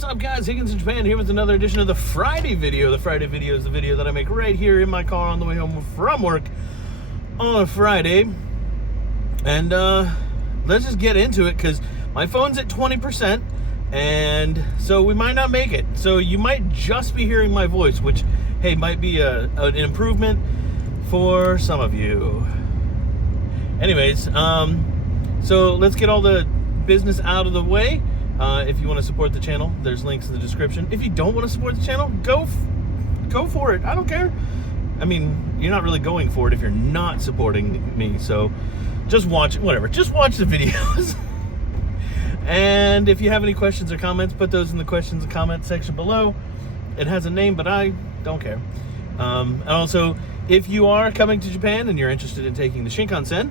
What's up, guys? Higgins in Japan here with another edition of the Friday video. The Friday video is the video that I make right here in my car on the way home from work on a Friday. And let's just get into it because my phone's at 20%, and so we might not make it. So you might just be hearing my voice, which, hey, might be an improvement for some of you. Anyways, so let's get all the business out of the way. If you want to support the channel, there's links in the description. If you don't want to support the channel, go for it. I don't care. I mean, you're not really going for it if you're not supporting me. So just watch it, whatever. Just watch the videos. And if you have any questions or comments, put those in the questions and comments section below. It has a name, but I don't care. And also, if you are coming to Japan and you're interested in taking the Shinkansen,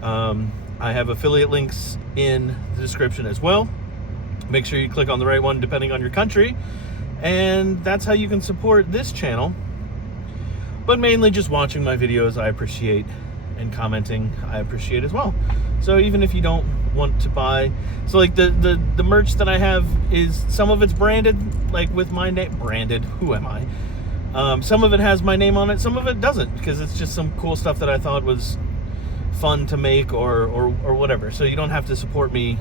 I have affiliate links in the description as well. Make sure you click on the right one depending on your country, and that's how you can support this channel. But mainly just watching my videos I appreciate, and commenting I appreciate as well. So even if you don't want to buy, so like the merch that I have is, some of it's branded, like with my name, branded, who am I? Some of it has my name on it, some of it doesn't, because it's just some cool stuff that I thought was fun to make or whatever. So you don't have to support me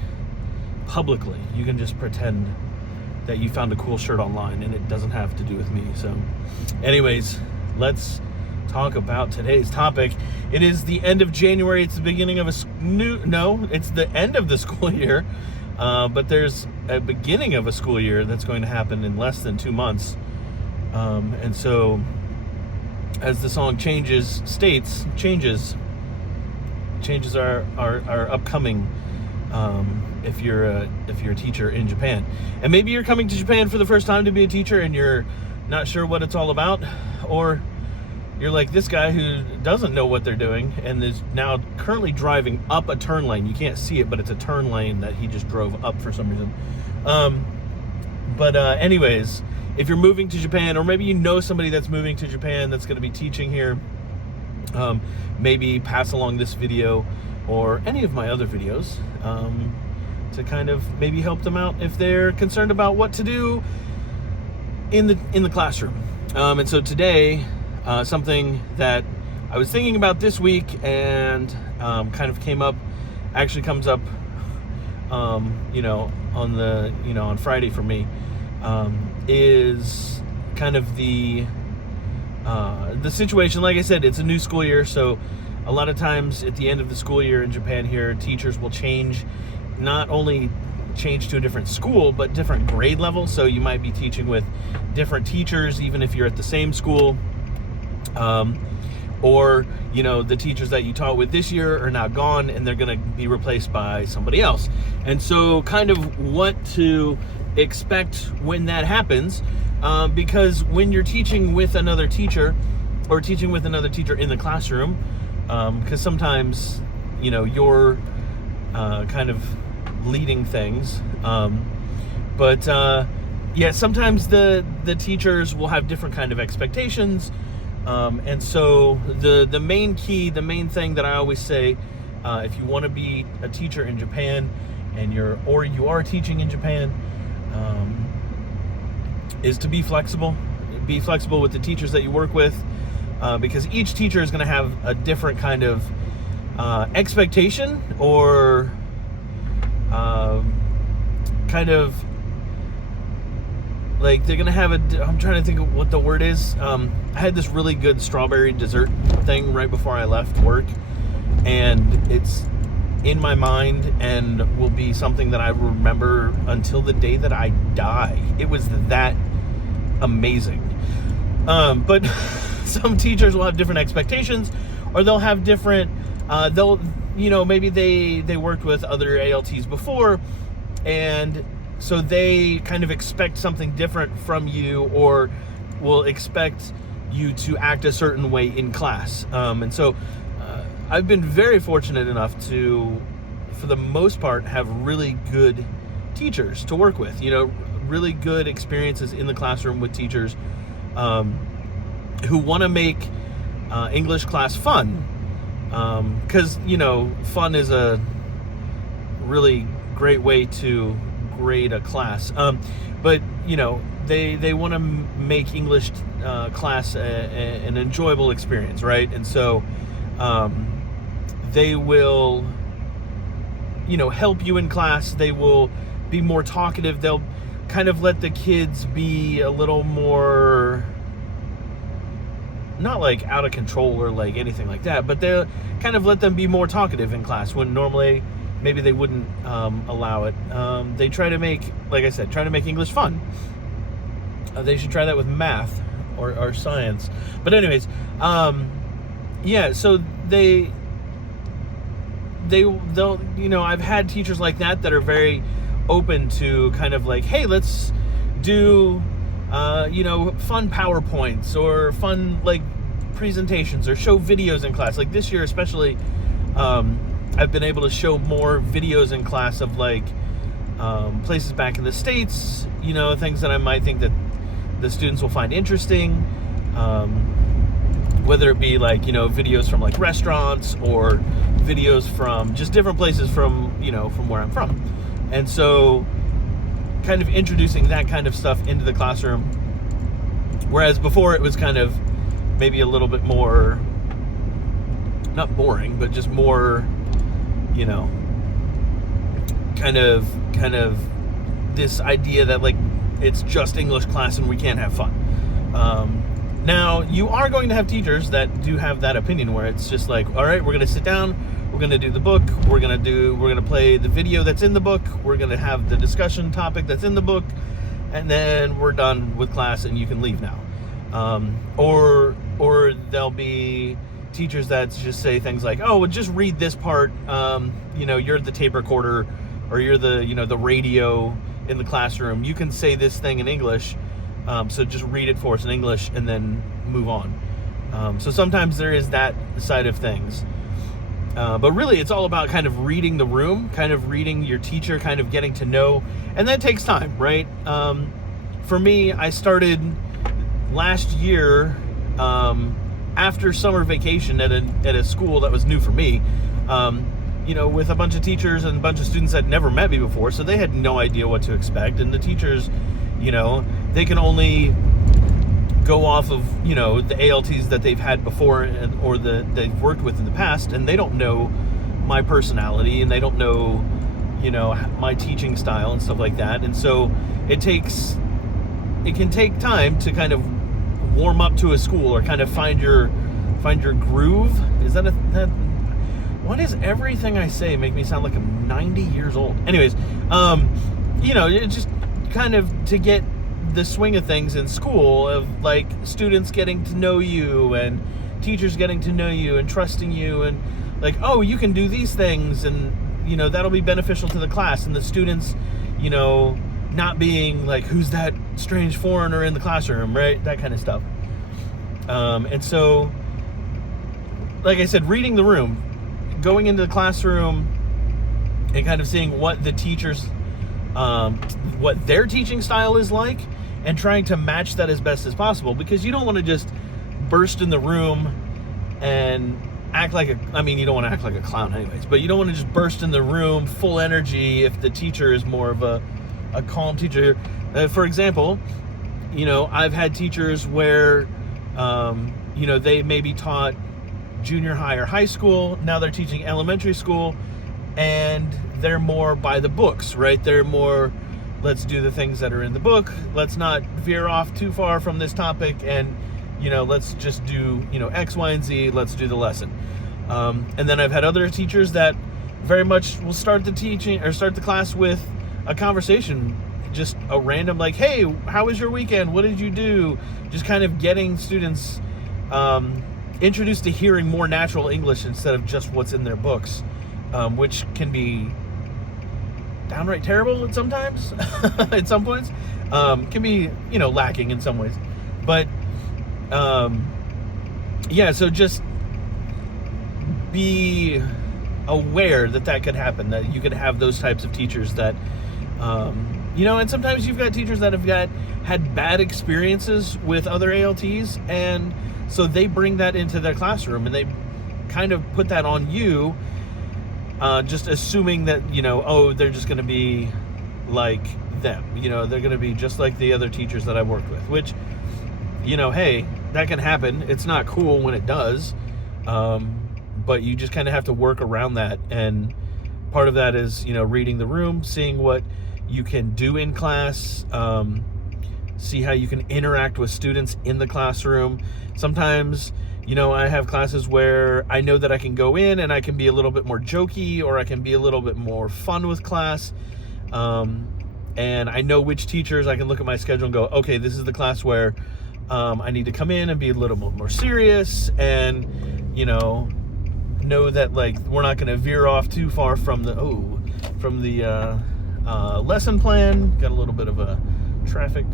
publicly. You can just pretend that you found a cool shirt online, and it doesn't have to do with me. So anyways, let's talk about today's topic. It is the end of January. It's the beginning of it's the end of the school year, but there's a beginning of a school year that's going to happen in less than 2 months. And so, as the song states, changes are upcoming. If you're a teacher in Japan, and maybe you're coming to Japan for the first time to be a teacher and you're not sure what it's all about, or you're like this guy who doesn't know what they're doing and is now currently driving up a turn lane. You can't see it, but it's a turn lane that he just drove up for some reason. Anyways, if you're moving to Japan, or maybe you know somebody that's moving to Japan that's going to be teaching here, maybe pass along this video or any of my other videos to kind of maybe help them out if they're concerned about what to do in the classroom. And so today, something that I was thinking about this week and kind of comes up, on Friday for me, is kind of the situation. Like I said, it's a new school year, so a lot of times at the end of the school year in Japan here, teachers will not only change to a different school, but different grade levels. So you might be teaching with different teachers, even if you're at the same school. Or, the teachers that you taught with this year are now gone and they're going to be replaced by somebody else. And so kind of what to expect when that happens, because when you're teaching with another teacher or teaching with another teacher in the classroom, because sometimes, you're kind of leading things. Sometimes the teachers will have different kind of expectations. And so the main thing that I always say, if you want to be a teacher in Japan and you are teaching in Japan, is to be flexible. Be flexible with the teachers that you work with, because each teacher is going to have a different kind of expectation, or kind of like they're gonna have I'm trying to think of what the word is. I had this really good strawberry dessert thing right before I left work, and it's in my mind and will be something that I remember until the day that I die. It was that amazing. But some teachers will have different expectations, or they'll have different maybe they worked with other ALTs before, and so they kind of expect something different from you, or will expect you to act a certain way in class. And so I've been very fortunate enough to, for the most part, have really good teachers to work with, really good experiences in the classroom with teachers who want to make English class fun. Because, fun is a really great way to grade a class. But they want to make English class an enjoyable experience, right? And so they will help you in class. They will be more talkative. They'll kind of let the kids be a little more, not like out of control or like anything like that, but they'll kind of let them be more talkative in class when normally maybe they wouldn't allow it. They try to make, like I said, English fun. They should try that with math or science. But anyways, so they'll I've had teachers like that are very open to kind of like, hey, let's do fun PowerPoints or fun like presentations or show videos in class. Like this year especially, I've been able to show more videos in class of like places back in the States, things that I might think that the students will find interesting, whether it be like videos from like restaurants or videos from just different places from where I'm from. And so kind of introducing that kind of stuff into the classroom, whereas before it was kind of maybe a little bit more, not boring, but just more kind of this idea that like it's just English class and we can't have fun. Now you are going to have teachers that do have that opinion where it's just like, all right, we're going to sit down, we're going to do the book, we're going to play the video that's in the book, we're going to have the discussion topic that's in the book, and then we're done with class and you can leave now. Or there'll be teachers that just say things like, oh, well, just read this part, you're the tape recorder or you're the radio in the classroom, you can say this thing in English, so just read it for us in English and then move on. So sometimes there is that side of things. But really, it's all about kind of reading the room, kind of reading your teacher, kind of getting to know, and that takes time, right? For me, I started last year after summer vacation at a school that was new for me, with a bunch of teachers and a bunch of students that never met me before, so they had no idea what to expect, and the teachers, they can only go off of the ALTs that they've had before or they've worked with in the past, and they don't know my personality and they don't know my teaching style and stuff like that. And so it can take time to kind of warm up to a school or kind of find your groove. Is that why does everything I say make me sound like I'm 90 years old? Anyways, it just kind of to get the swing of things in school, of like students getting to know you and teachers getting to know you and trusting you, and like, oh, you can do these things, and that'll be beneficial to the class, and the students not being like, who's that strange foreigner in the classroom, right? That kind of stuff. And so, like I said, reading the room, going into the classroom and kind of seeing what the teachers what their teaching style is like, and trying to match that as best as possible, because you don't want to just burst in the room and act like you don't want to act like a clown anyways, but you don't want to just burst in the room full energy if the teacher is more of a calm teacher. For example, I've had teachers where they maybe taught junior high or high school, now they're teaching elementary school, and they're more by the books, right? They're more, let's do the things that are in the book, let's not veer off too far from this topic, and let's just do X, Y, and Z, let's do the lesson. And then I've had other teachers that very much will start the class with a conversation, just a random like, hey, how was your weekend, what did you do? Just kind of getting students introduced to hearing more natural English instead of just what's in their books, which can be downright terrible at sometimes, at some points, can be, lacking in some ways. But, so just be aware that could happen, that you could have those types of teachers that, and sometimes you've got teachers that have had bad experiences with other ALTs, and so they bring that into their classroom, and they kind of put that on you, just assuming that, they're just going to be, like them. You know, they're going to be just like the other teachers that I've worked with, which, you know, hey, that can happen. It's not cool when it does, but you just kind of have to work around that. And part of that is, you know, reading the room, seeing what you can do in class, see how you can interact with students in the classroom. Sometimes, you know, I have classes where I know that I can go in and I can be a little bit more jokey, or I can be a little bit more fun with class. And I know which teachers I can look at my schedule and go, okay, this is the class where I need to come in and be a little bit more serious, and, you know that, like, we're not going to veer off too far from the lesson plan. Got a little bit of a traffic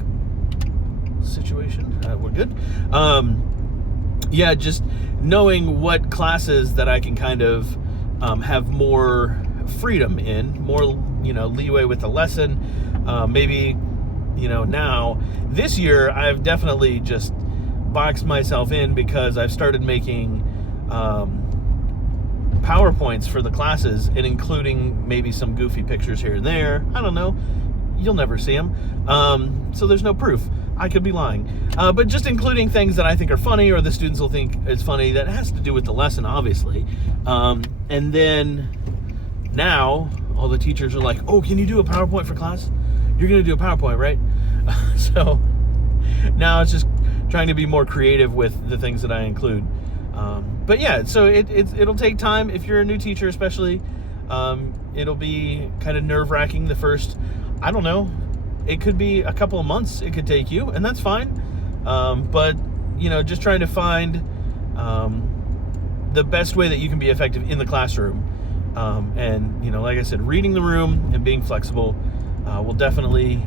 situation. We're good. Yeah, just knowing what classes that I can kind of have more freedom in, more, you know, leeway with the lesson. Maybe, you know, now this year I've definitely just boxed myself in because I've started making PowerPoints for the classes, and including maybe some goofy pictures here and there. I don't know. You'll never see them. So there's no proof. I could be lying. But just including things that I think are funny, or the students will think it's funny, that has to do with the lesson, obviously. And then now all the teachers are like, oh, can you do a PowerPoint for class? You're going to do a PowerPoint, right? So now it's just trying to be more creative with the things that I include. But yeah, so it'll take time if you're a new teacher, especially. It'll be kind of nerve-wracking the first, I don't know, it could be a couple of months it could take you, and that's fine. But, you know, just trying to find the best way that you can be effective in the classroom. And, you know, like I said, reading the room and being flexible will definitely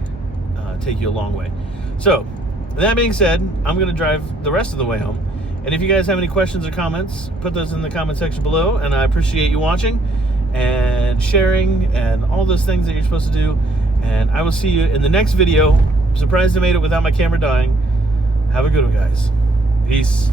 take you a long way. So, that being said, I'm going to drive the rest of the way home. And if you guys have any questions or comments, put those in the comment section below. And I appreciate you watching and sharing and all those things that you're supposed to do. And I will see you in the next video. I'm surprised I made it without my camera dying. Have a good one, guys. Peace.